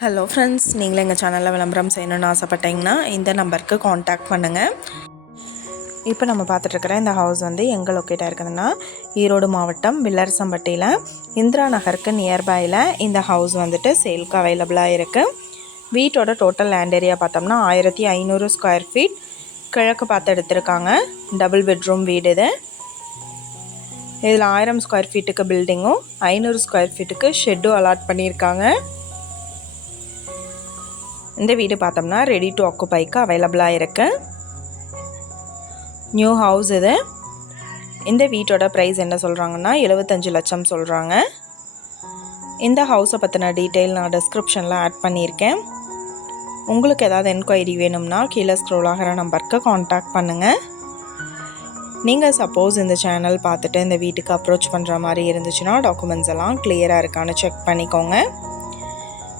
Hello friends நீங்களும் எங்கள் சேனலில் விளம்பரம் செய்யணும்னு ஆசைப்பட்டீங்கன்னா இந்த நம்பருக்கு காண்டாக்ட் பண்ணுங்கள் இப்போ நம்ம பார்த்துட்ருக்கிற இந்த ஹவுஸ் வந்து எங்கே லொக்கேட் ஆயிருக்குதுன்னா ஈரோடு மாவட்டம் வில்லரசம்பட்டியில் இந்திரா நகருக்கு நியர்பையில் இந்த ஹவுஸ் வந்துட்டு சேல்க்கு அவைலபிளாக இருக்குது வீட்டோட டோட்டல் லேண்ட் ஏரியா பார்த்தோம்னா ஆயிரத்தி ஐநூறு ஸ்கொயர் ஃபீட் கிழக்கு பார்த்து எடுத்திருக்காங்க. டபுள் பெட்ரூம் வீடு இது. இதில் ஆயிரம் ஸ்கொயர் ஃபீட்டுக்கு பில்டிங்கும் ஐநூறு ஸ்கொயர் ஃபீட்டுக்கு ஷெட்டும் அலாட் பண்ணியிருக்காங்க. இந்த வீடு பார்த்தோம்னா ரெடி டு ஆக்குபைக்கு அவைலபிளாக இருக்குது நியூ ஹவுஸ் இது. இந்த வீட்டோட ப்ரைஸ் என்ன சொல்கிறாங்கன்னா எழுபத்தஞ்சு லட்சம் சொல்கிறாங்க இந்த ஹவுஸை பற்றின டீட்டெயில் நான் டிஸ்கிரிப்ஷனில் ஆட் பண்ணியிருக்கேன். உங்களுக்கு ஏதாவது என்கொயரி வேணும்னா கீழே ஸ்க்ரோல் ஆகிற நம்பருக்கு காண்டாக்ட் பண்ணுங்கள் நீங்கள் சப்போஸ் இந்த சேனல் பார்த்துட்டு இந்த வீட்டுக்கு அப்ரோச் பண்ணுற மாதிரி இருந்துச்சுன்னா டாக்குமெண்ட்ஸ் எல்லாம் கிளியராக இருக்கான்னு செக் பண்ணிக்கோங்க.